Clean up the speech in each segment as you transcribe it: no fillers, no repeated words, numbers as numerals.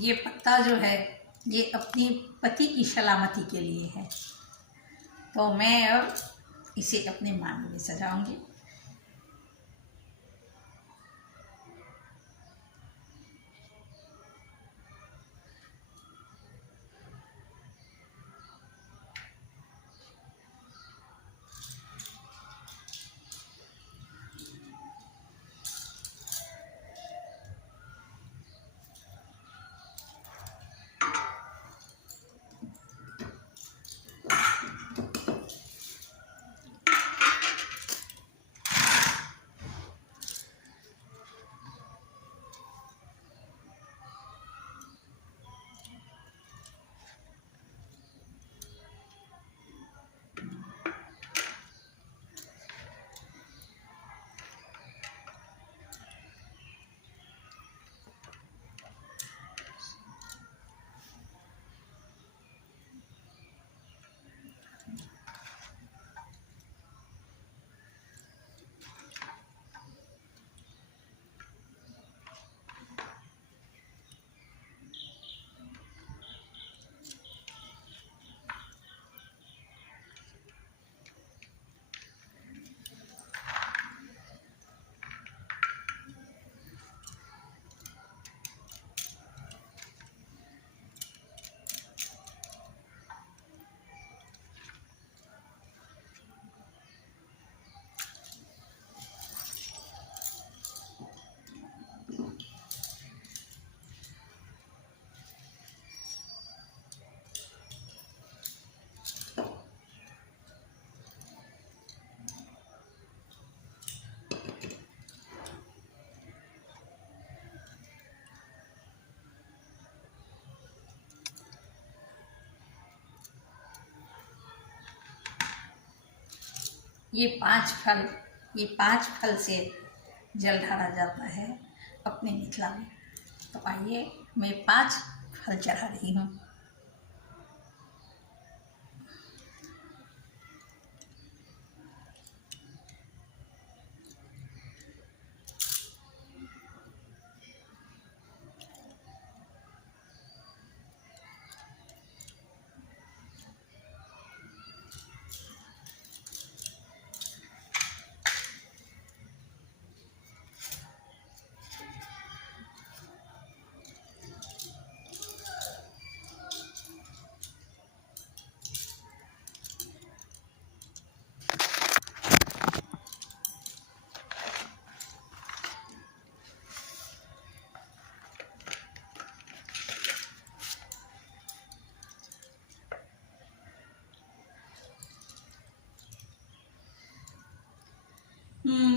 ये पत्ता जो है ये अपनी पति की सलामती के लिए है, तो मैं अब इसे अपने मांग में सजाऊंगी। ये पांच फल से जल ढारा जाता है अपने मिथिला में। तो आइए मैं 5 फल चढ़ा रही हूँ।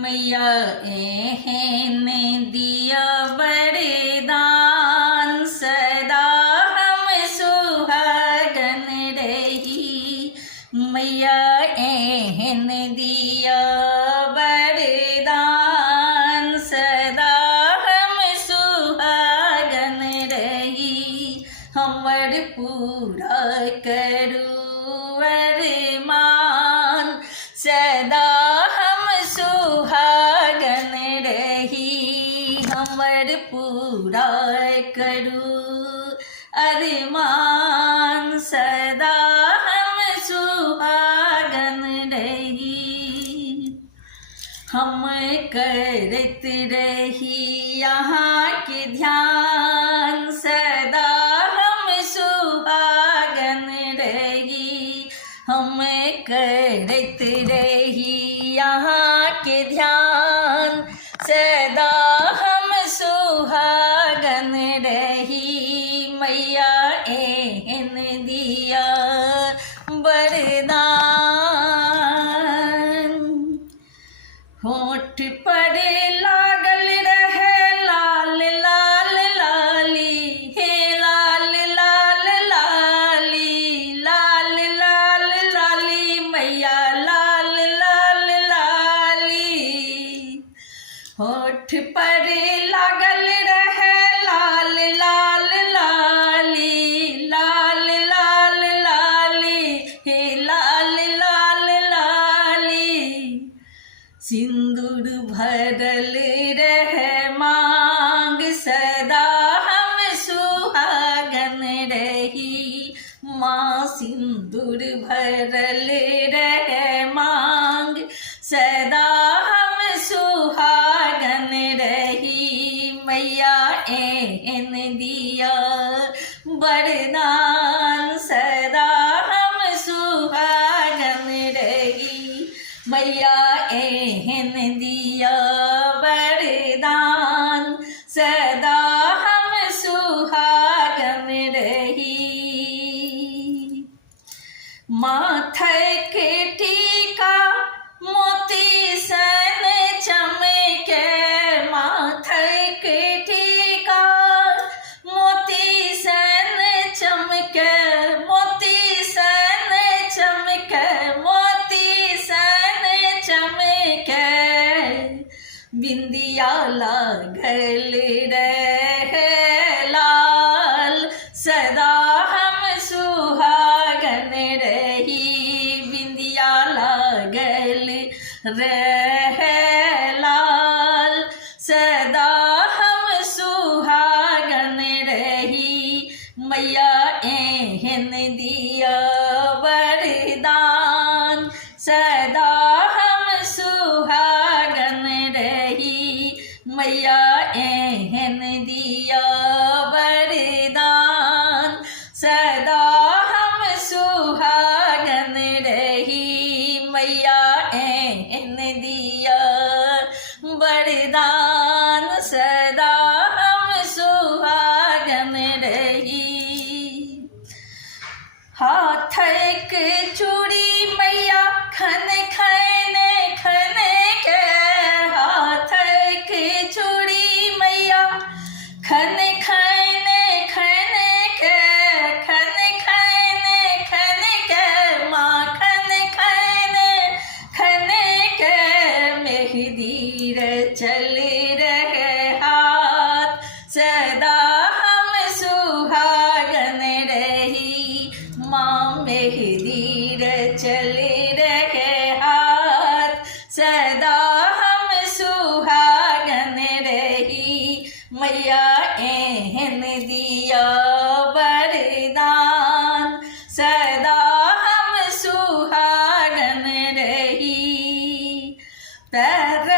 मैया एहन दिया वरदान, सदा हम सुहागन रही। मैया एहन दिया वरदान, सदा हम सुहागन रही। हमर पूरा करू अरमान, सदा सुहागन रही। हमर पूरा करू अरमान, सदा हम सुहागन रही। हम करत रही यहाँ के ध्यान, सदा हम सुहागन रही। हम करत रही यहाँ के ध्यान, सदा हम सुहागन रही। मैया एहन दिया वरदान, होठ पर लागल रहे लाल लाल लाली, हे लाल लाल लाली, लाल लाल लाली, मैया लाल लाल लाली। होठ पर लागल रहे लाल लाल लाली, लाल लाल लाली, हे लाल लाल लाली। सिंदूर भरल रहे मांग, सदा हम सुहागन सिंदूर भरल रहे मांग, सदा हम सुहागन रही, मैया एहन दिया वरदान, सदा हम सुहागन रही, मैया एहन दिया वरदान, सदा हम सुहागन रही। माथे के टीका मोती सन चमके, माथे के टीका मोती सन चमके, मोती सन चमके, मोती सन चमके, बिंदिया लागल रहे लाल, सदा हम सुहागन रही, बिंदिया लागल रहे लाल, सदा हम सुहागन रही, मैया एहन दिया वरदान, सदा हम सुहागन रही, मैया एहन दिया वरदान, सदा हम सुहागन रही, मैया एहन दिया वरदान, सदा हम सुहागन रही। हाथ के चूड़ी मैया खन खने खने के, हाथ के चूड़ी मैया खन खने खने के, खन खने खने के, माँ खन खने खने के, मेहंदी चल रहे हाथ, सदा हम सुहागन रही, माँ मेहंदी चल रहे हाथ, सदा हम सुहागन रही, मैया एहन दिया वरदान, सदा हम सुहागन रही। पैर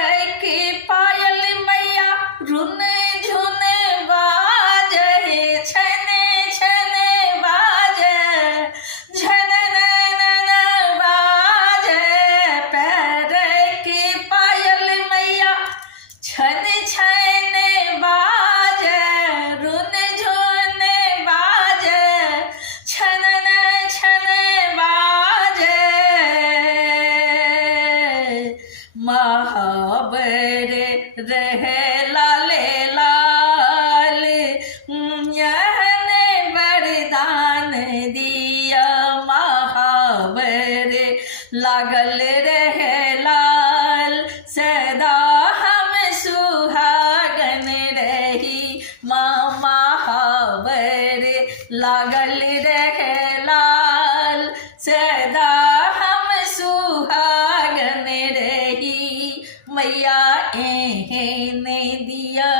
के पायल मैया रुन झुन बाजे, छने छने बाजे, झननन बाजे, पैर के पायल मैया छन छन बाजे, रुन झुन बाजे, छनन छन बाजे, महाबर रहे लाले लाल, यहन वरदान दिया, महाबर लागल रहे लाल, सदा हम सुहागन रही, माँ महाबर लागल रहे लाल, सदा हम सुहागन रही, मैया एहन दिया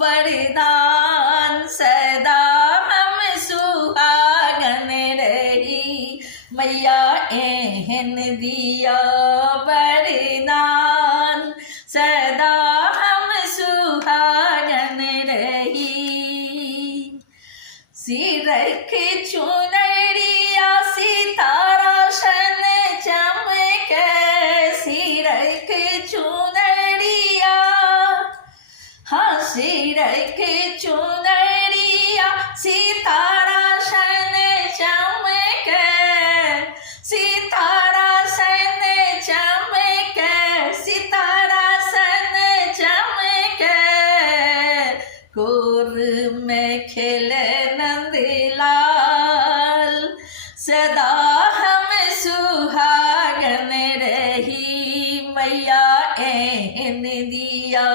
वरदान, सदा हम सुहागन रही, मैया एहन दिया वरदान, सदा हम सुहागन रही। सिर के चुनरिया सितारा सन चमके, सिर के चुनरिया, हाँ सिर के चुनरिया सितारा सन चमके, सितारा सन चमके, सितारा सन चमके, कोर में खेले नंदलाल, सदा हम सुहागन रही, मैया एहन दिया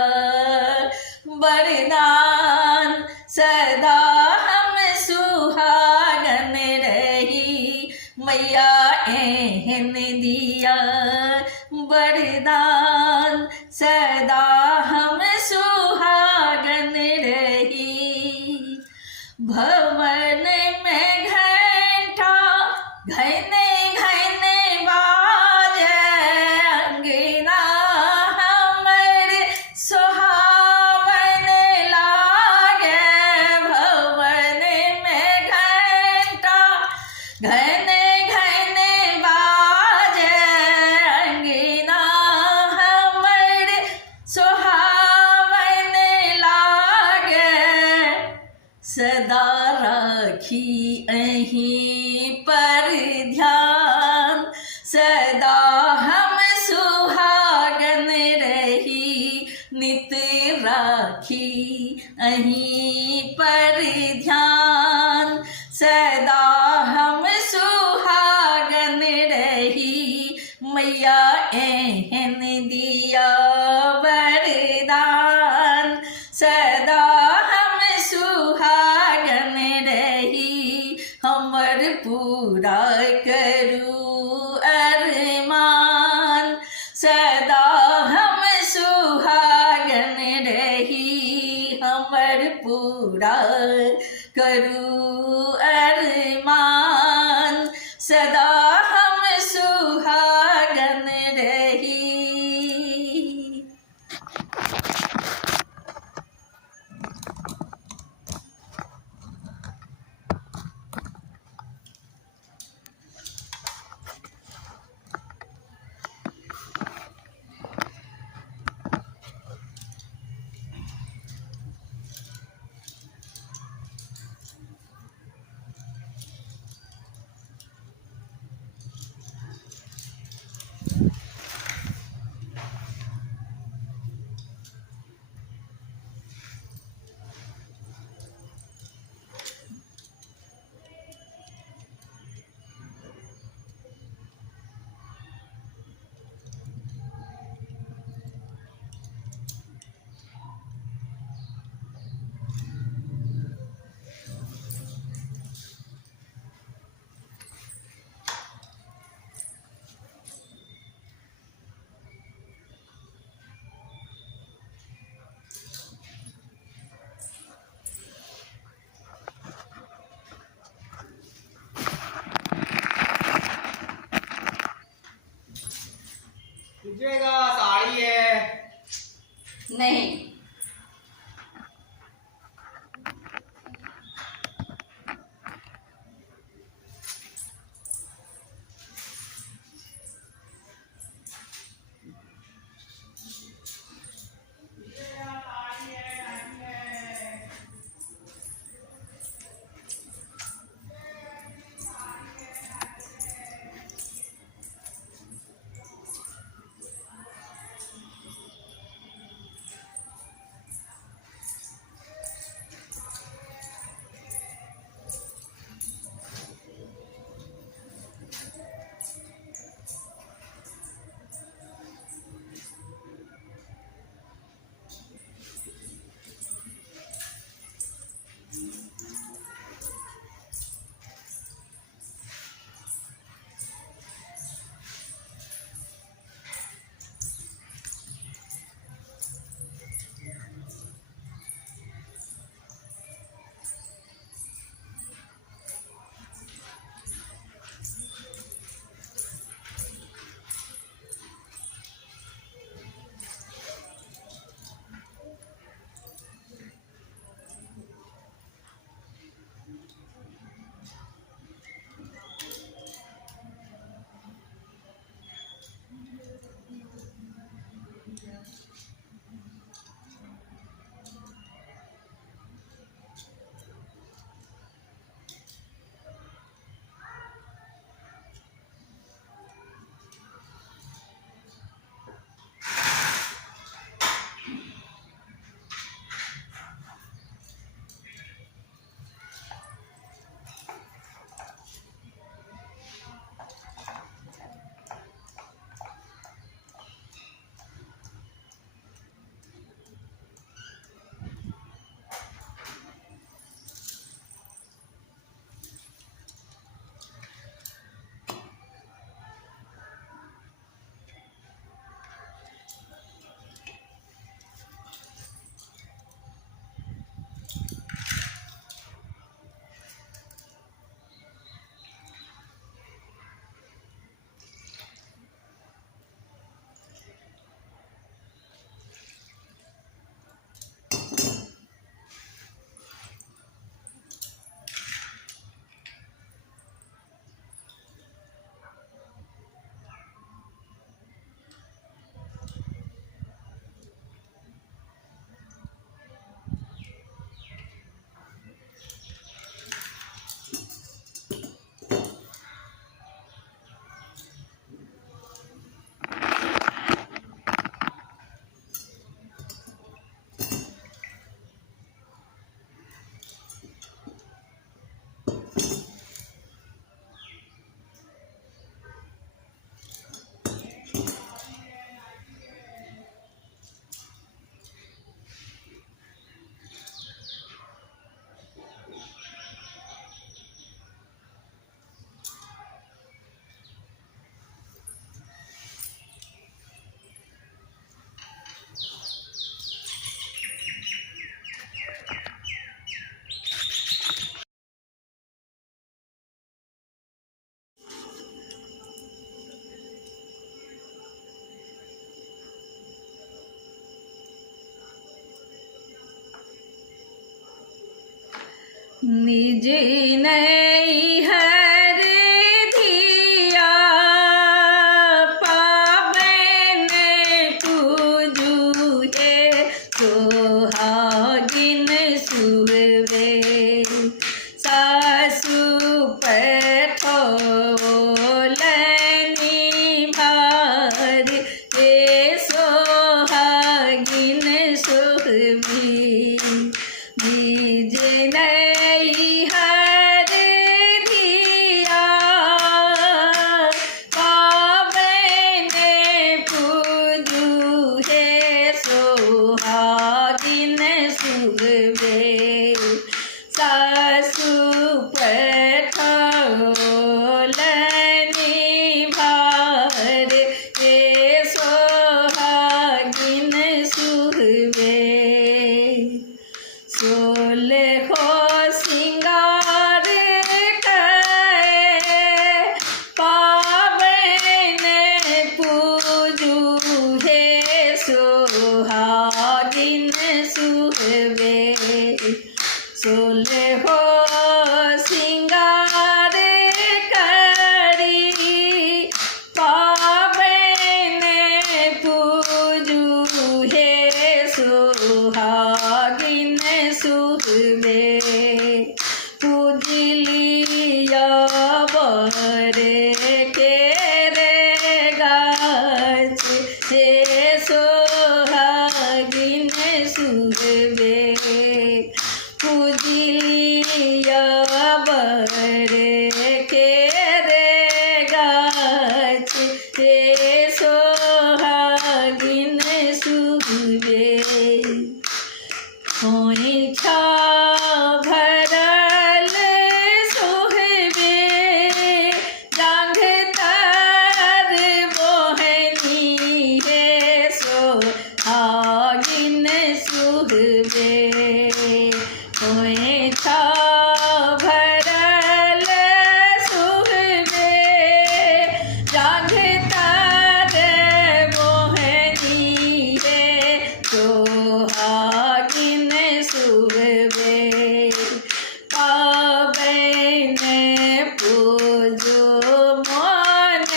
वरदान, सदा हम सुहागन रही, मैया एहन दिया वरदान, सदा हम सुहागन रही। भवन में घंटा रखी अहीं पर ध्यान, सदा हम सुहागन रही नित राखी अहीं पर ध्यान, सदा हम सुहागन रही मैया एहन दिया वरदान, सदा हम सुहागन रही हमर पूरा करू अरमान, सदा हम सुहागन रही हमर पूरा करू अरमान, सदा हम सुहागन रही। तुझेगा साड़ी है नहीं, निज नैहर धिया पाबन पूजूहे सोहागिन सुहवे सासु पठोलनी भार हे सोहागिन सुहवी निज नैहर धिया पाबन पूजूहे सोहागिन सुहवे सासु पठोलनी भार हे सोहागिन सुहवे सोलहो सिंगार करे पाबन पूजूहे सोहागिन सुहवे सोलहो सिंगार करी पाबन पूजूहे सोहागिन सुहवे पूजलिया बर के रे गाछ हे सोहागिन सुहवे पूजलिया बर के रे गाछ हे सोहागिन सुहवे खोइछा भरल सोहवे जांघ तर मोहनी हे सोहागिन सुहवे खोइछा भरल सोहवे जांघ तर मोहनी हे सोहागिन सुहवे पाबन पूजो मन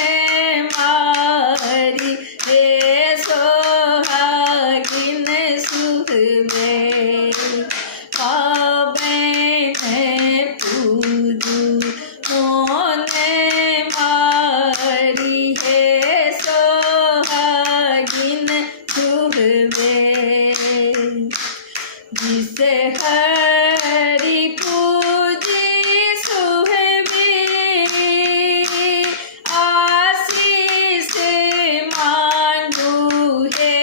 मारी हे सोहागिन सुहवे पाबन पूजो मन मारी हे सोहागिन सुहवे जिसे हरि पूजी सुहवे आशीष मांगू हे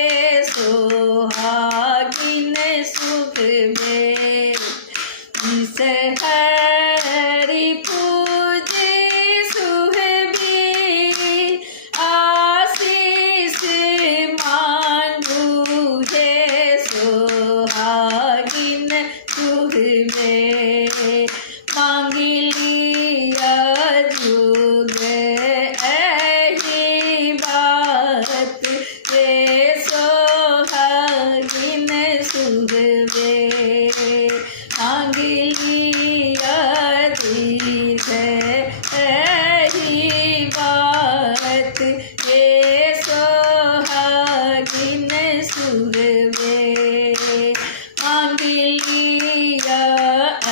सोहागिन सुहवे जिसे हरि पूजी सुहवे आशीष मांगू हे सोहागिन सुहवे मांगलिया जुग एही बात हे सोहागिन सुहवे मांगलिया दीध एही बात हे सोहागिन सुहवे मांगलिया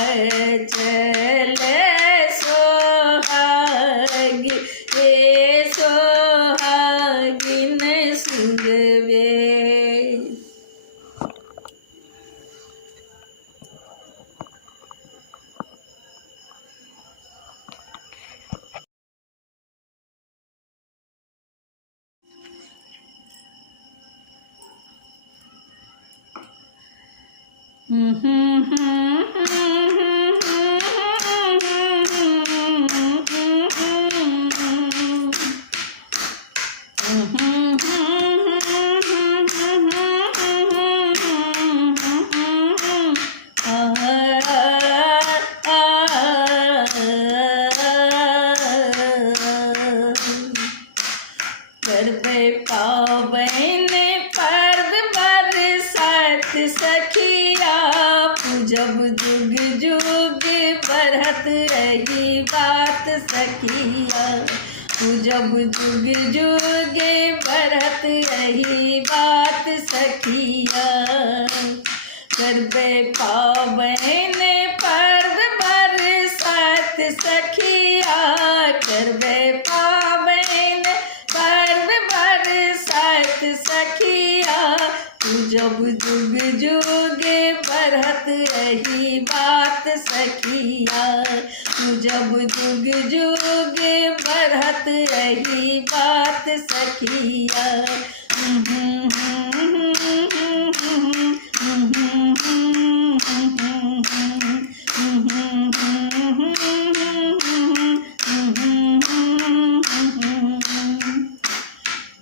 अचल सोहाग हे सोहागिन सुहवे गरबे पाबन पर्व बरसात सखिया पूजब जुग जुग बढ़त रही बात सखिया, जब जुग जुग बढ़त रही बात सखिया। करबे पावन पर्व बरसात सखिया, करबे पावन पर्व बरसात सखिया, जब जुग जुग बढ़त रही बात सखिया, जब जुग जुग बढ़त रही बात सखिया।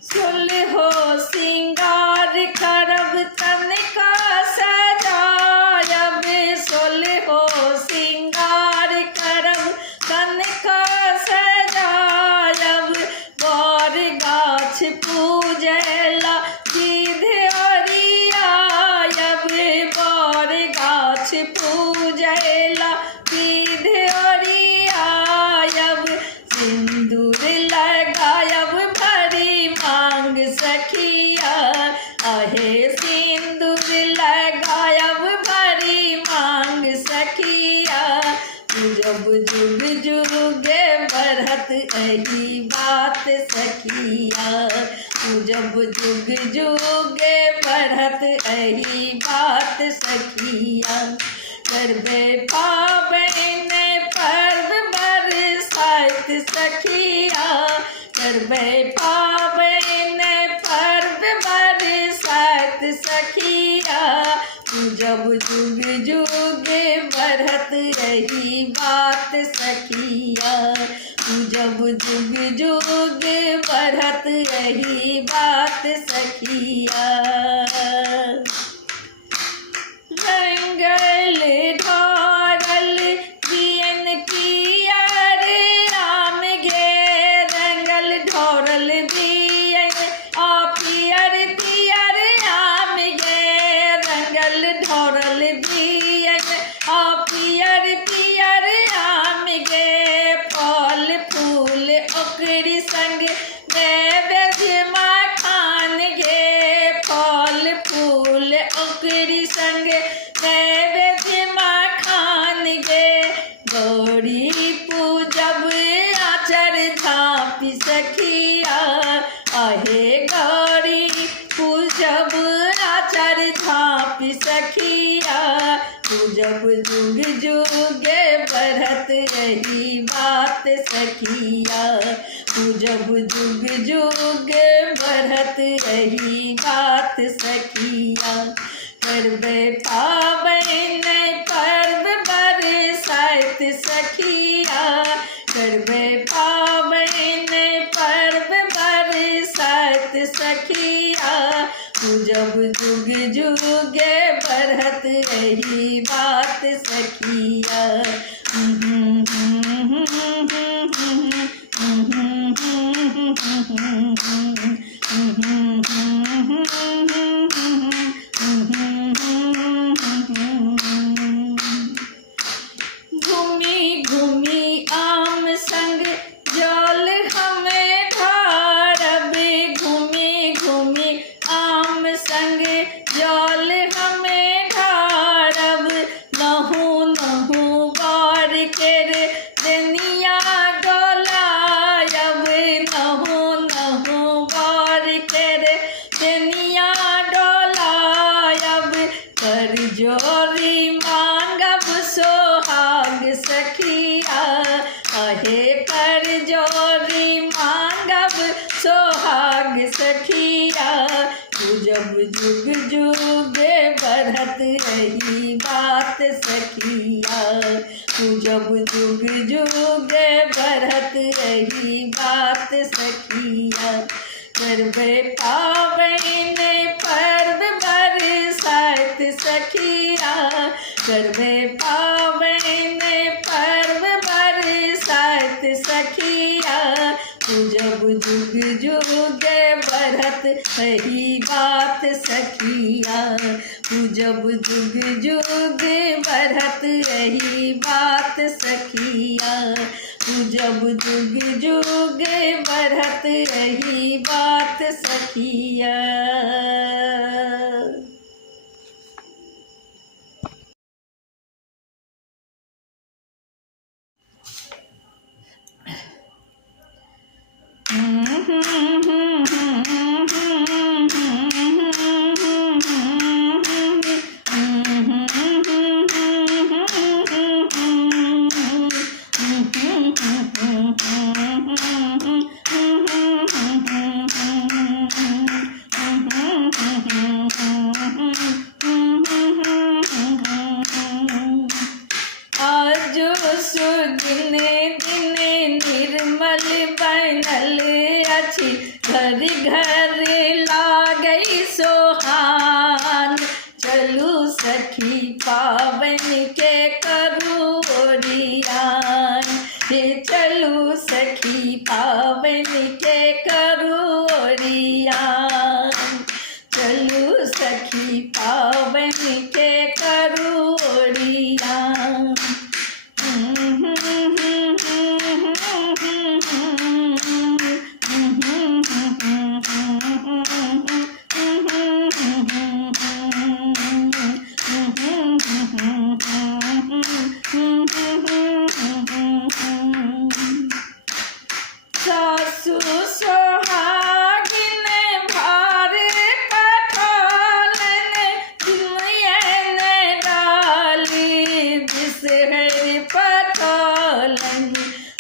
सुलहो सिंगार करब तन का सजायब, सुलहो सिंगार करब तन का सजायब, बर गाछ पूजला सीधे ओरियायब, बर गाछ पूजला सीधे ओरियायब, सिंदूर लगायब भरी मांग सखिया, आहे सिंदूर लगायब भरी मांग सखिया, जब जुग जुग बढ़त रही बात सखिया, जब जुग जुग बढ़त रही बात सखिया। करबे पावन पर्व बरसात सखिया, करबे पावन पर्व बरसात सखिया, जब जुग जुग बढ़त रही बात सखिया, जब जुग जुग बढ़त रही बात सखिया। रंगल ढारल दियन पियर राम गे, रंगल ढारल दियन आ पियर पियर राम गे, रंगल ढारल दियन आ पियर पियर राम गे, फल फूल ओकरी संग नैवेद्य माखान गे, फल फूल ओकरी संग नैवेद्य माखान गे, गौरी पूजब आचर झाँपी सखिया, आहे गौरी पूजब आचर झाँपी सखिया, जब जुग जुग बढ़त रही बात सखिया, जब जुग जुग बढ़त रही बात सखिया। करबे पावन पर्व बरसात सखिया, करबे पावन पर्व बरसात सखिया, जब जुग जुग बढ़त रही बात सखिया। घूमी घूमी आम संग जल हमें ढारब, घूमी घूमी आम संग जल हमें ढारब, नहु नहु बार केर दुनिया डोलायब, नहु नहु बार केर दुनिया डोलायब, कर जोरी मांगब सोहाग सखिया, आहे कर जोरी मांगब सोहाग सखिया, जब जुग जुग बढ़त रही बात सखिया, जब जुग जुग बढ़त रही बात सखिया। करबे पावन पर्व बरसात सखिया, करबे पावन पर्व बरसात सखिया, जब जुग जुग बढ़त यही बात सखिया, पूजब जुग जुग बढ़त यही बात सखिया, पूजब जुग जुग बढ़त यही बात सखिया। आज सुदिने दिने निर्मल बनल अछि, घर घर लागै सोहान, चलू सखी पाबनि के करू ओरियान, हे चलू सखी पाबनि के करू ओरियान, चलू सखी पाबनि के करू ओरियान। सासु सोहागिन भार पठालन, दुयन डाली बिसहर पठालन,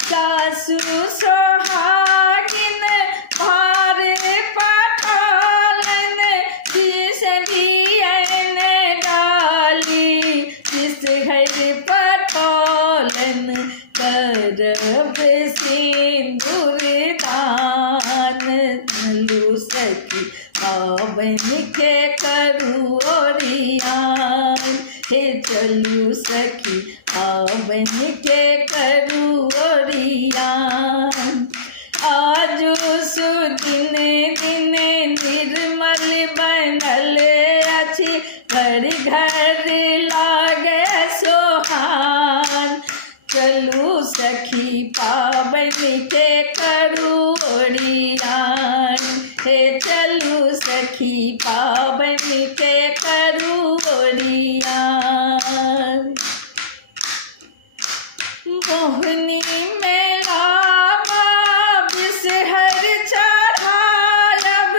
सासु सोहागिन भार पठालन, बिसरियन डाली बिसहर पठालन, करब सिंदूर दान, चलू सखी पाबनि के करू ओरियान, हे चलू सखी पाबनि के करू ओरियान। आज सुदिने दिने निर्मल बनल अछि, घर घर लागे सोहान, चलू सखी पाबनि के करू ओरियान, हे चलू सखी पाबनि के करू ओरियान। मोहनी मेला बिसहर चढ़ायब,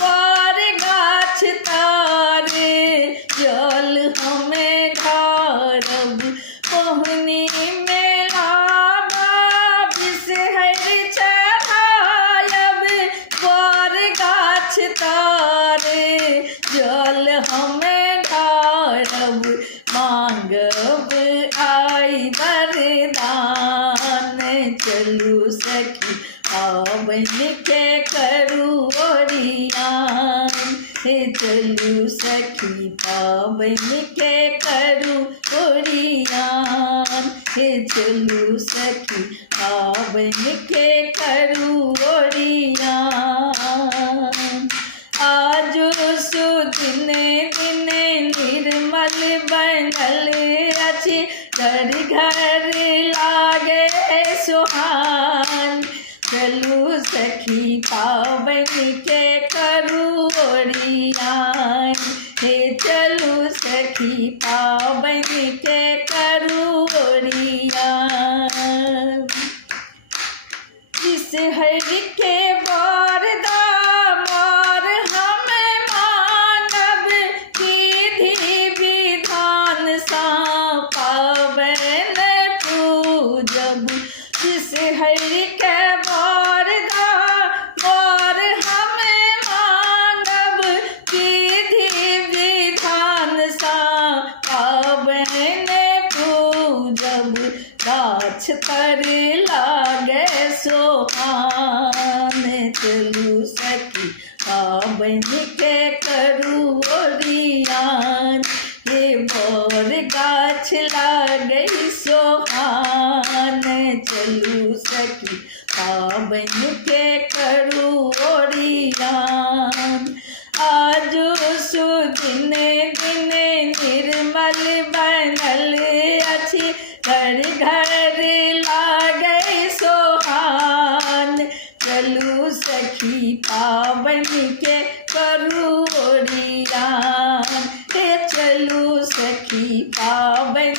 बर गाछ तारे जल हमें ढारब, मोहनी मेला बिसहर चढ़ायब, बर गाछ तारे जल हमें ढारब, मांगब आई वरदान, चलू सखी पाबनि के करू ओरियान, हे चलू सखी पाबनि के करू ओरियान, हे चलू सखी पाबनि के करू ओरियान। आज सुदिने दिने निर्मल बनल अछि, घर घर लागे सोहान, चलू सखी पाबनि के करू ओरियान, हे चलू सखी पाबनि के करू ओरियान। बिसहर के बर दामार हम मानब, विधि विधान सा पाबनि पूजब, बिसहर के बर दामार हम मानब, विधि विधान सा पाबनि पूजब, गाछ तर लागे सोहान, चलू सखी पाबनि के करू ओरियान, ये बर गाछ लागे सोहान, चलू सखी पाबनि के करू ओरियान। दिन दिन निर्मल बनल अछि, घर घर लागे सोहान। चलू सखी पाबन के करू ओरियान, हे चलू सखी पाबन